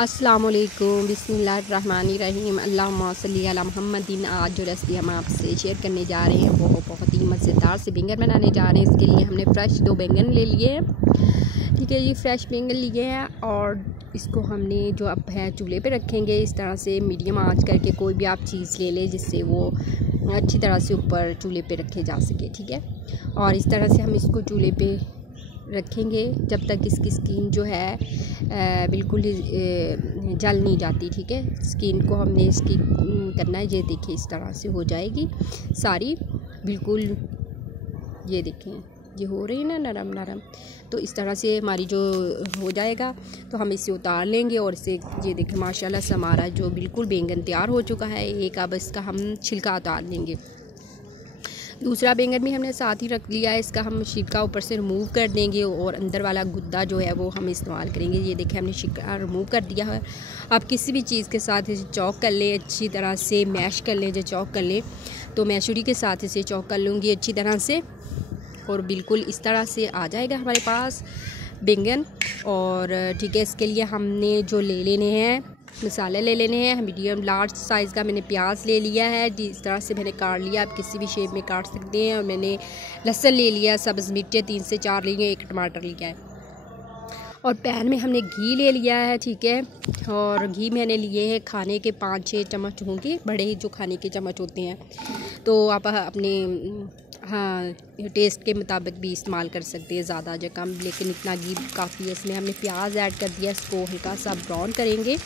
अस्सलामुअलैकुम बिस्मिल्लाहिर्रहमानिर्रहीम अल्लाहुम्मा सल्ली अला मुहम्मदिन। आज जो रेसिपी हम आपसे शेयर करने जा रहे हैं वो बहुत ही मज़ेदार से बैंगन बनाने जा रहे हैं। इसके लिए हमने फ़्रेश 2 बैंगन ले लिए हैं। ठीक है जी, फ़्रेश बैंगन लिए हैं और इसको हमने जो अब है चूल्हे पे रखेंगे। इस तरह से मीडियम आंच करके कोई भी आप चीज़ ले लें जिससे वो अच्छी तरह से ऊपर चूल्हे पे रखे जा सके। ठीक है, और इस तरह से हम इसको चूल्हे पे रखेंगे जब तक इसकी स्किन जो है बिल्कुल जल नहीं जाती। ठीक है, स्किन को हमने इसकी करना है, ये देखिए इस तरह से हो जाएगी सारी बिल्कुल। ये देखें ये हो रही है ना नरम नरम, तो इस तरह से हमारी जो हो जाएगा तो हम इसे उतार लेंगे और इसे ये देखें माशाल्लाह से हमारा जो बिल्कुल बैंगन तैयार हो चुका है। एक अब इसका हम छिलका उतार लेंगे। दूसरा बैंगन भी हमने साथ ही रख लिया है, इसका हम छिलका ऊपर से रिमूव कर देंगे और अंदर वाला गुद्दा जो है वो हम इस्तेमाल करेंगे। ये देखें हमने छिलका रिमूव कर दिया है। आप किसी भी चीज़ के साथ इसे चॉक कर लें, अच्छी तरह से मैश कर लें। जो चॉक कर लें तो मैं छुरी के साथ इसे चॉक कर लूँगी अच्छी तरह से और बिल्कुल इस तरह से आ जाएगा हमारे पास बैंगन। और ठीक है, इसके लिए हमने जो ले लेने हैं मसाले ले लेने हैं। मीडियम लार्ज साइज़ का मैंने प्याज ले लिया है, इस तरह से मैंने काट लिया। आप किसी भी शेप में काट सकते हैं। और मैंने लहसुन ले लिया, सब्ज़ मिर्चें 3 से 4 लिए, 1 टमाटर लिया है। और पैन में हमने घी ले लिया है। ठीक है, और घी मैंने लिए हैं खाने के 5-6 चम्मच होंगे, बड़े ही जो खाने के चम्मच होते हैं। तो आप अपने टेस्ट के मुताबिक भी इस्तेमाल कर सकते हैं, ज़्यादा या कम, लेकिन इतना घी काफ़ी है। इसमें हमने प्याज ऐड कर दिया, इसको हल्का सा ब्राउन करेंगे।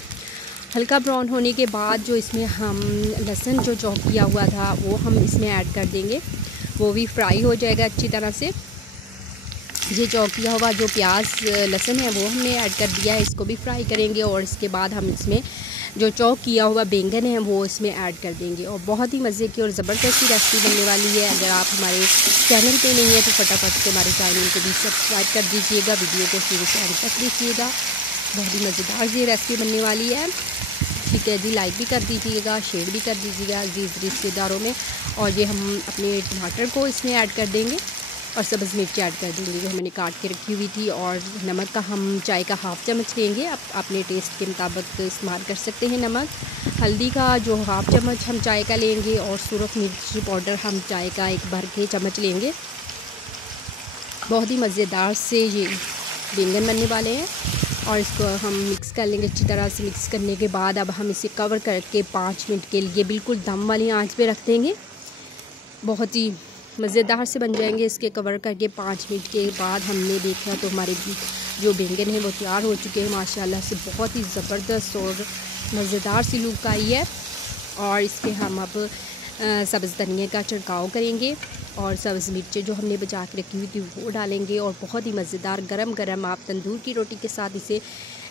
हल्का ब्राउन होने के बाद जो इसमें हम लहसुन जो चॉप किया हुआ था वो हम इसमें ऐड कर देंगे। वो भी फ्राई हो जाएगा अच्छी तरह से। ये चॉप किया हुआ जो प्याज लहसुन है वो हमने ऐड कर दिया है, इसको भी फ्राई करेंगे। और इसके बाद हम इसमें जो चॉप किया हुआ बैंगन है वो इसमें ऐड कर देंगे। और बहुत ही मज़े की और ज़बरदस्त रेसिपी बनने वाली है। अगर आप हमारे चैनल पे नहीं है तो फटाफट से हमारे चैनल को भी सब्सक्राइब कर दीजिएगा, वीडियो को शुरू से अंत तक देखिएगा। बहुत ही मज़ेदार ये रेसिपी बनने वाली है। ठीक है जी, लाइक भी कर दीजिएगा, शेयर भी कर दीजिएगा अजीज़ रिश्तेदारों में। और ये हम अपने टमाटर को इसमें ऐड कर देंगे और सब्ज़ मिर्च ऐड कर देंगे जो मैंने काट के रखी हुई थी। और नमक का हम चाय का 1/2 चम्मच लेंगे, आप अपने टेस्ट के मुताबिक इस्तेमाल कर सकते हैं नमक। हल्दी का जो 1/2 चम्मच हम चाय का लेंगे और सुरख मिर्च पाउडर हम चाय का 1 भर के चम्मच लेंगे। बहुत ही मज़ेदार से ये बैंगन बनने वाले हैं और इसको हम मिक्स कर लेंगे अच्छी तरह से। मिक्स करने के बाद अब हम इसे कवर करके 5 मिनट के लिए बिल्कुल दम वाली आंच पे रख देंगे। बहुत ही मज़ेदार से बन जाएंगे। इसके कवर करके 5 मिनट के बाद हमने देखा तो हमारे जो बैंगन है वो तैयार हो चुके हैं माशाल्लाह से। बहुत ही ज़बरदस्त और मज़ेदार सी लुक आई है। और इसके हम अब सब्ज़ धनिया का छिड़काव करेंगे और सब्ज़ मिर्चें जो हमने बचा के रखी हुई थी वो डालेंगे। और बहुत ही मज़ेदार गरम गरम आप तंदूर की रोटी के साथ इसे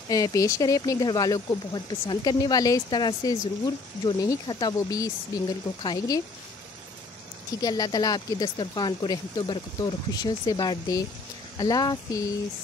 पेश करें। अपने घर वालों को बहुत पसंद करने वाले हैं। इस तरह से ज़रूर, जो नहीं खाता वो भी इस बैंगन को खाएंगे। ठीक है, अल्लाह ताला आपके दस्तरखान को रहमतों बरकतों और खुशियों से बांट दे। अल्लाह हाफिज़।